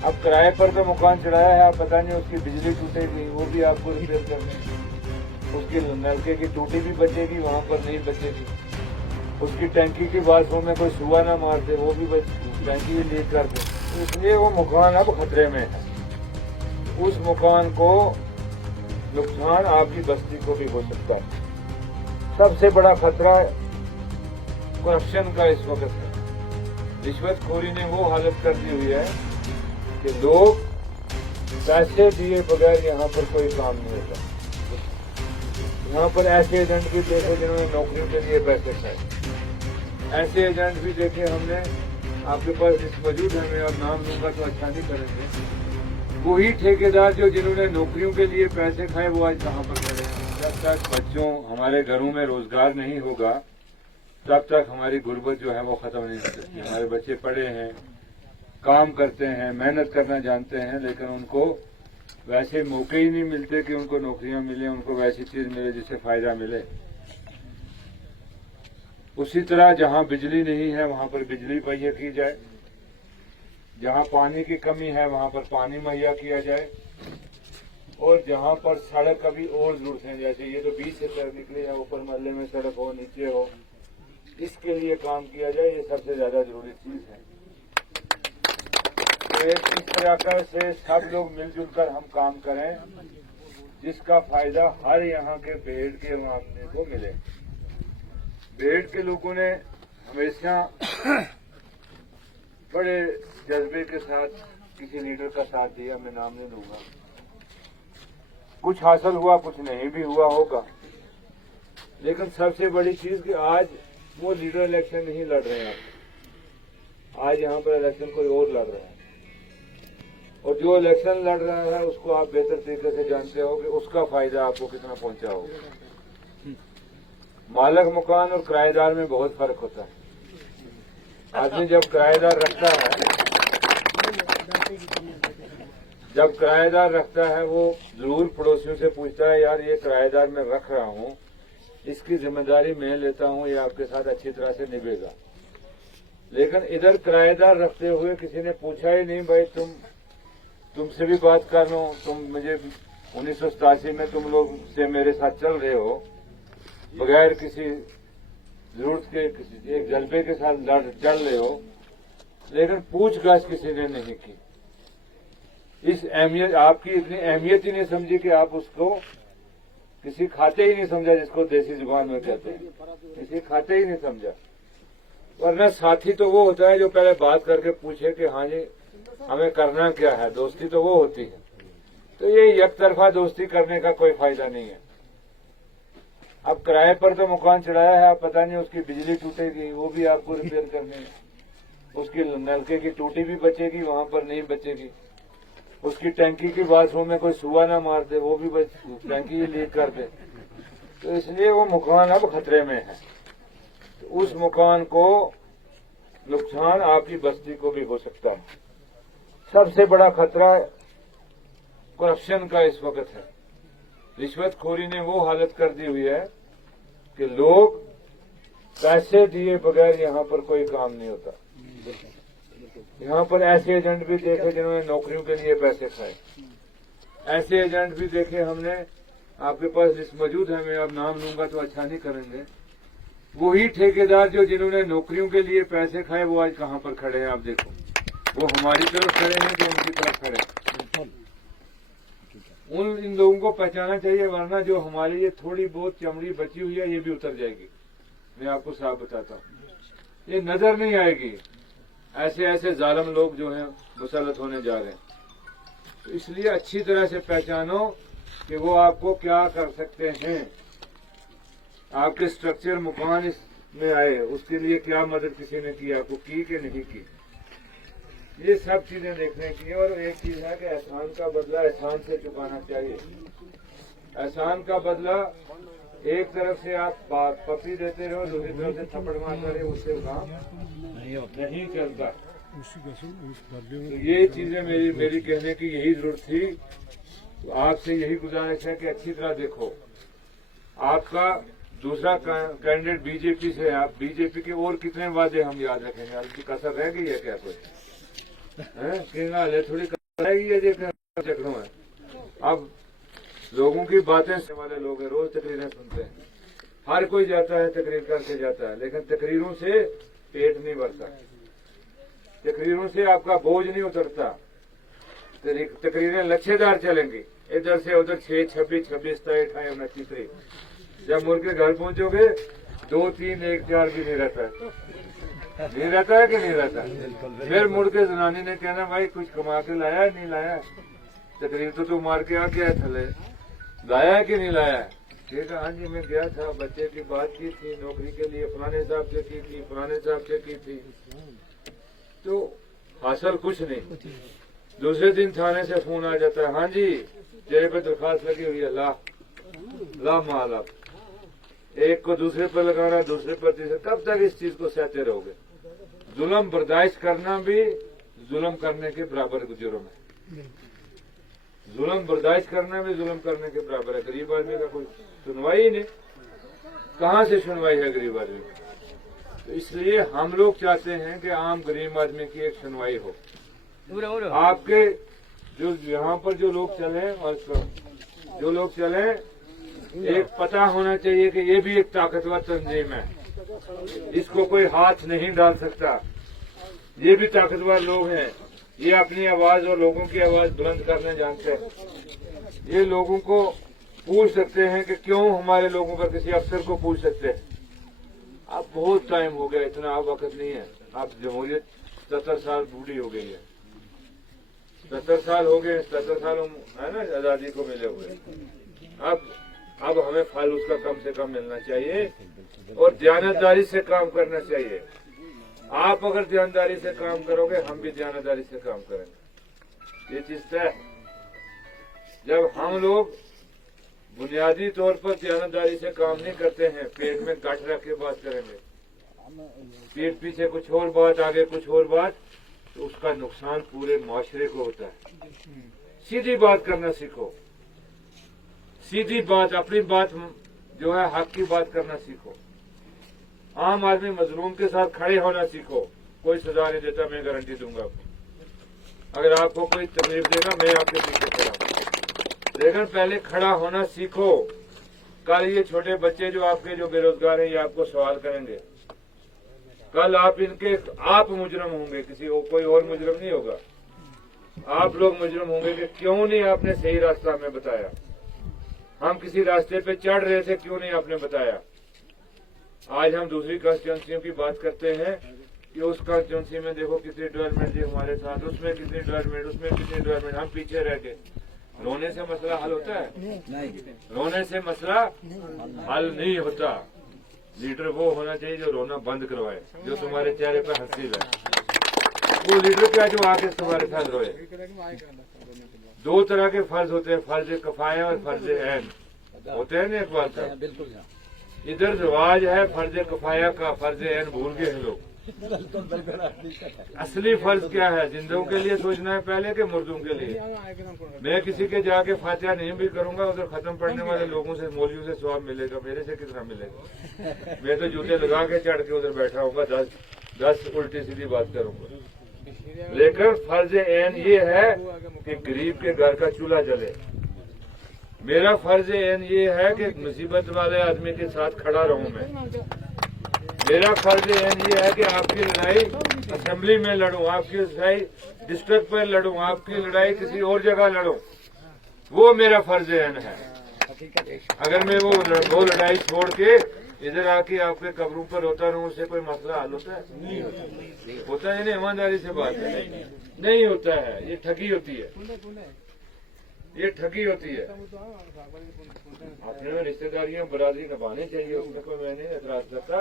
अब किराए पर तो मकान चढ़ाया है, आप पता नहीं उसकी बिजली टूटेगी, वो भी आपको रिपेयर करनी है। उसकी नलके की टूटी भी बचेगी, वहां पर नहीं बचेगी। उसकी टंकी की बाथरूम में कोई सुआ ना मार दे, वो भी टंकी भी लीक कर दे, तो इसलिए वो मकान अब खतरे में है। उस मकान को नुकसान आपकी बस्ती को भी हो सकता है। सबसे बड़ा खतरा करप्शन का इस वक्त है। रिश्वतखोरी ने वो हालत कर दी हुई है कि लोग पैसे दिए बगैर यहाँ पर कोई काम नहीं होता। यहाँ पर ऐसे एजेंट भी देखे जिन्होंने नौकरियों के लिए पैसे खाए। ऐसे एजेंट भी देखे हमने, आपके पास लिस्ट मौजूद है, मैं अब नाम लूंगा तो अच्छा नहीं करेंगे। वही ठेकेदार जो जिन्होंने नौकरियों के लिए पैसे खाए वो आज कहाँ पर खड़े हैं। जब तक बच्चों हमारे घरों में रोजगार नहीं होगा तब तक हमारी गुर्बत जो है वो खत्म नहीं हो सकती। हमारे बच्चे पढ़े हैं, काम करते हैं, मेहनत करना जानते हैं, लेकिन उनको वैसे मौके ही नहीं मिलते कि उनको नौकरियां मिले, उनको वैसी चीज मिले जिससे फायदा मिले। उसी तरह जहां बिजली नहीं है वहां पर बिजली मुहैया की जाए, जहां पानी की कमी है वहां पर पानी मुहैया किया जाए, और जहां पर सड़क अभी और जरूरत है, जैसे ये तो 20 से सड़क निकली है, ऊपर मोहल्ले में सड़क हो, नीचे हो, इसके लिए काम किया जाए। ये सबसे ज्यादा जरूरी चीज है। तो इस तरह से सब लोग मिलजुल कर हम काम करें जिसका फायदा हर यहाँ के बेड़ के आदमी को मिले। बेड़ के लोगों ने हमेशा बड़े जज्बे के साथ किसी लीडर का साथ दिया, मैं नाम नहीं लूंगा। कुछ हासिल हुआ, कुछ नहीं भी हुआ होगा, लेकिन सबसे बड़ी चीज कि आज वो लीडर इलेक्शन नहीं लड़ रहे हैं। आज यहाँ पर इलेक्शन कोई और लड़ रहा है, और जो इलेक्शन लड़ रहा है उसको आप बेहतर तरीके से जानते हो कि उसका फायदा आपको कितना पहुंचा होगा। मालिक मकान और किराएदार में बहुत फर्क होता है। आदमी जब किराएदार रखता है वो जरूर पड़ोसियों से पूछता है, यार ये किराएदार मैं रख रहा हूँ, इसकी जिम्मेदारी मैं लेता हूँ, ये आपके साथ अच्छी तरह से निभेगा। लेकिन इधर किराएदार रखते हुए किसी ने पूछा ही नहीं, भाई तुमसे भी बात कर लो, तुम मुझे 1987 में तुम लोग से मेरे साथ चल रहे हो, बगैर किसी जरूरत के किसी एक जज्बे के साथ चल रहे हो, लेकिन पूछताछ किसी ने नहीं की। इस अहमियत आपकी इतनी अहमियत ही नहीं समझी कि आप उसको किसी खाते ही नहीं समझा, जिसको देसी जुबान में कहते हैं, किसी खाते ही नहीं समझा। वरना साथी तो वो होता है जो पहले बात करके पूछे कि हाँ जी हमें करना क्या है। दोस्ती तो वो होती है। तो ये एक तरफा दोस्ती करने का कोई फायदा नहीं है। अब किराए पर तो मकान चढ़ाया है, आप पता नहीं उसकी बिजली टूटेगी, वो भी आपको रिपेयर करनी है। उसकी नलके की टूटी भी बचेगी, वहां पर नहीं बचेगी। उसकी टंकी की बाथरूम में कोई सुआ ना मार दे, वो भी टंकी ही लीक कर दे, तो इसलिए वो मकान अब खतरे में है। तो उस मकान को नुकसान आपकी बस्ती को भी हो सकता है। सबसे बड़ा खतरा करप्शन का इस वक्त है। रिश्वतखोरी ने वो हालत कर दी हुई है कि लोग पैसे दिए बगैर यहाँ पर कोई काम नहीं होता। यहाँ पर ऐसे एजेंट भी देखे जिन्होंने नौकरियों के लिए पैसे खाए। ऐसे एजेंट भी देखे हमने, आपके पास लिस्ट मौजूद है, मैं अब नाम लूंगा तो अच्छा नहीं करेंगे। वही ठेकेदार जो जिन्होंने नौकरियों के लिए पैसे खाए वो आज कहाँ पर खड़े हैं। आप देखो, वो हमारी तरफ खड़े हैं कि उनकी तरफ खड़े हैं। इन लोगों को पहचानना चाहिए, वरना जो हमारी ये थोड़ी बहुत चमड़ी बची हुई है ये भी उतर जाएगी। मैं आपको साफ बताता हूँ, ये नजर नहीं आएगी। ऐसे ऐसे जालिम लोग जो हैं मुसल्लत होने जा रहे हैं। तो इसलिए अच्छी तरह से पहचानो कि वो आपको क्या कर सकते हैं। आपके स्ट्रक्चर मकान में आए, उसके लिए क्या मदद किसी ने की, आपको की कि नहीं की, ये सब चीजें देखने की। और एक चीज है कि एहसान का बदला एहसान से चुकाना चाहिए। एहसान का बदला एक तरफ से आप पपी देते रहो, दूसरी तरफ से थप्पड़ मारते रहे, उससे काम नहीं चलता। तो ये चीजें मेरी कहने की यही जरूरत थी। तो आपसे यही गुजारिश है कि अच्छी तरह देखो। आपका दूसरा कैंडिडेट बीजेपी से है, आप बीजेपी के और कितने वादे हम याद रखेंगे? आपकी कसर रह गई है क्या कोई? किंगाले थोड़ी कराएगी ये चक्रों में। अब लोगों की बातें सुनने वाले लोग हैं, रोज तकरीरें सुनते हैं, हर कोई जाता है तकरीर करके जाता है, लेकिन तकरीरों से पेट नहीं भरता, तकरीरों से आपका बोझ नहीं उतरता। तकरीरें लच्छेदार चलेंगी, इधर से उधर 6, 26, 27, 28, 29, 30। जब मुड़ के घर पहुंचोगे 2, 3, 1, 4 भी नहीं रहता है, नहीं रहता है कि नहीं रहता है। फिर मुड़ के जनानी ने कहना भाई कुछ कमा के लाया है नहीं लाया है, तकरीर तो तू मार के आ गया थले, लाया है कि नहीं लाया है। ठीक है, हाँ जी मैं गया था, बच्चे की बात की थी, नौकरी के लिए फलाने साहब से की थी, फलाने साहब से की थी, तो हासिल कुछ नहीं। दूसरे दिन थाने से फोन आ जाता है, हाँ जी तेरे पे दरखास्त लगी हुई है, ला माल। अब एक को दूसरे पर लगाना, दूसरे पर तीसरे, कब तक इस चीज को सहते रहोगे। जुल्म बर्दाश्त करना भी जुल्म करने के बराबर जुर्म है, जुल्म बर्दाश्त करना भी जुल्म करने के बराबर है। गरीब आदमी का कोई सुनवाई ही नहीं, कहाँ से सुनवाई है गरीब आदमी की। तो इसलिए हम लोग चाहते हैं कि आम गरीब आदमी की एक सुनवाई हो। आपके जो यहाँ पर जो लोग चले और जो लोग चले, एक पता होना चाहिए कि ये भी एक ताकतवर तंजीम है, इसको कोई हाथ नहीं डाल सकता। ये भी ताकतवर लोग हैं, ये अपनी आवाज और लोगों की आवाज बुलंद करने जानते हैं। ये लोगों को पूछ सकते हैं कि क्यों हमारे लोगों पर, किसी अफसर को पूछ सकते हैं। अब बहुत टाइम हो गया, इतना अब वक्त नहीं है। अब जमहूरियत 70 साल बूढ़ी हो गई है, 70 साल हो गए, 70 साल है ना आजादी को मिले हुए। अब हमें फल उसका कम से कम मिलना चाहिए और दयानतदारी से काम करना चाहिए। आप अगर दयानतदारी से काम करोगे, हम भी दयानतदारी से काम करेंगे, ये चीज तय है। जब हम लोग बुनियादी तौर पर दयानतदारी से काम नहीं करते हैं, पेट में गांठ रख के बात करेंगे, पीठ पीछे कुछ और बात, आगे कुछ और बात, तो उसका नुकसान पूरे माशरे को होता है। सीधी बात करना सीखो, सीधी बात, अपनी बात जो है हक की बात करना सीखो। आम आदमी मजलूम के साथ खड़े होना सीखो। कोई सजा नहीं देता, मैं गारंटी दूंगा आपको। अगर आपको कोई तकलीफ देगा, मैं आपके पीछे खड़ा हूं, लेकिन पहले खड़ा होना सीखो। कल ये छोटे बच्चे जो आपके जो बेरोजगार हैं, ये आपको सवाल करेंगे। कल आप मुजरम होंगे, कोई और मुजरम नहीं होगा। आप लोग मुजरम होंगे कि क्यों नहीं आपने सही रास्ता हमें बताया, हम किसी रास्ते पे चढ़ रहे थे, क्यों नहीं आपने बताया। आज हम दूसरी कॉन्स्टिट्यूंसियों की बात करते हैं कि उस कॉन्स्टिट्यूंसी में देखो कितनी डेवलपमेंट थी हमारे साथ, उसमें कितनी डेवलपमेंट, उसमें कितनी डेवलपमेंट, हम पीछे रह गए। रोने से मसला हल होता है? नहीं, रोने से मसला हल नहीं होता। लीडर वो होना चाहिए जो रोना बंद करवाए, जो तुम्हारे चेहरे पर हंसी लाए। वो लीडर क्या जो आके तुम्हारे साथ रोए। दो तरह के फर्ज होते हैं, फर्ज कफाया और फर्ज ऐन होते हैं ना। एक बात है, इधर रिवाज है फर्ज कफाया का, फर्ज ऐन भूल गए हैं लोग। असली फर्ज क्या है? जिंदों के लिए सोचना है पहले कि मुर्दों के लिए। मैं किसी के जाके फातिहा नहीं भी करूंगा, उधर खत्म पढ़ने वाले लोगों से, मौलवियों से सवाब मिलेगा, मेरे से कितना मिलेगा। मैं तो जूते लगा के चढ़ के उधर बैठा हूँ, 10 उल्टी सीधी बात करूंगा। लेकिन फर्ज ऐन ये है कि गरीब के घर का चूल्हा जले। मेरा फर्ज ऐन ये है कि मुसीबत वाले आदमी के साथ खड़ा रहूं मैं। मेरा फर्ज ऐन ये है कि आपकी लड़ाई असेंबली में लड़ूं, आपकी लड़ाई डिस्ट्रिक्ट पर लड़ूं, आपकी लड़ाई किसी और जगह लड़ूं, वो मेरा फर्ज ऐन है। अगर मैं वो लड़ाई छोड़ के इधर आके आपके कब्रों पर रोता रहूं, उससे कोई मसला हल होता है? नहीं होता है। ईमानदारी से बात है, नहीं होता है। ये ठगी होती है, ये ठगी होती है। अपने रिश्तेदारियां बरादरी निभानी चाहिए, उसमें कोई मैं नहीं एतराज करता।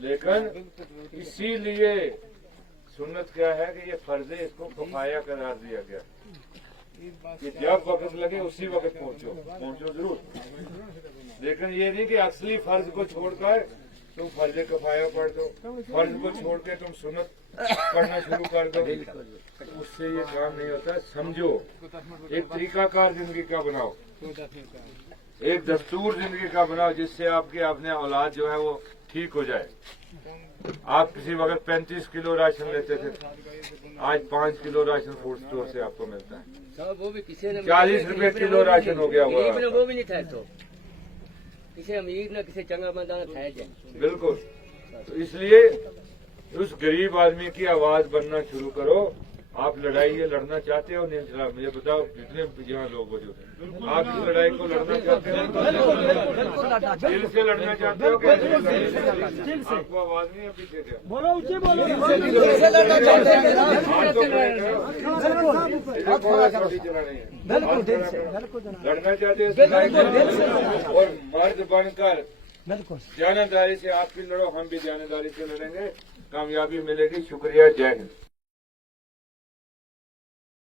लेकिन इसीलिए सुन्नत क्या है कि ये फर्ज है, इसको कफाया करार दिया गया कि जब वक्त लगे उसी वक्त पहुंचो जरूर। लेकिन ये नहीं कि असली फर्ज को छोड़कर तुम फर्ज कफाया पढ़ दो, फर्ज को छोड़ के तुम सुन्नत पढ़ना शुरू कर दो, उससे ये काम नहीं होता। समझो, एक तरीकाकार जिंदगी का बनाओ, एक दस्तूर जिंदगी का बनाओ जिससे आपकी अपने औलाद जो है वो ठीक हो जाए। आप किसी वक्त 35 किलो राशन लेते थे, आज 5 किलो राशन फूड स्टोर से आपको मिलता है। वो भी किसी ने 40 रुपए किलो राशन हो गया हुआ है। वो भी नहीं था, तो किसी अमीर ने किसी चंगा बंदा ने खाया जाए। बिल्कुल। तो इसलिए उस गरीब आदमी की आवाज बनना शुरू करो। आप लड़ाई ये लड़ना चाहते हो नहीं चला, मुझे बताओ जितने यहाँ लोग मौजूद हैं, आप इस लड़ाई को लड़ना चाहते हो, दिल से लड़ना चाहते हो कि आपको आवाज नहीं है पीछे क्या? बोलो ऊंचे बोलो। लड़ना चाहते हो और मर्द बनकर जानदारी से आप भी लड़ो, हम भी जानदारी से लड़ेंगे, कामयाबी मिलेगी। शुक्रिया, जय हिंद।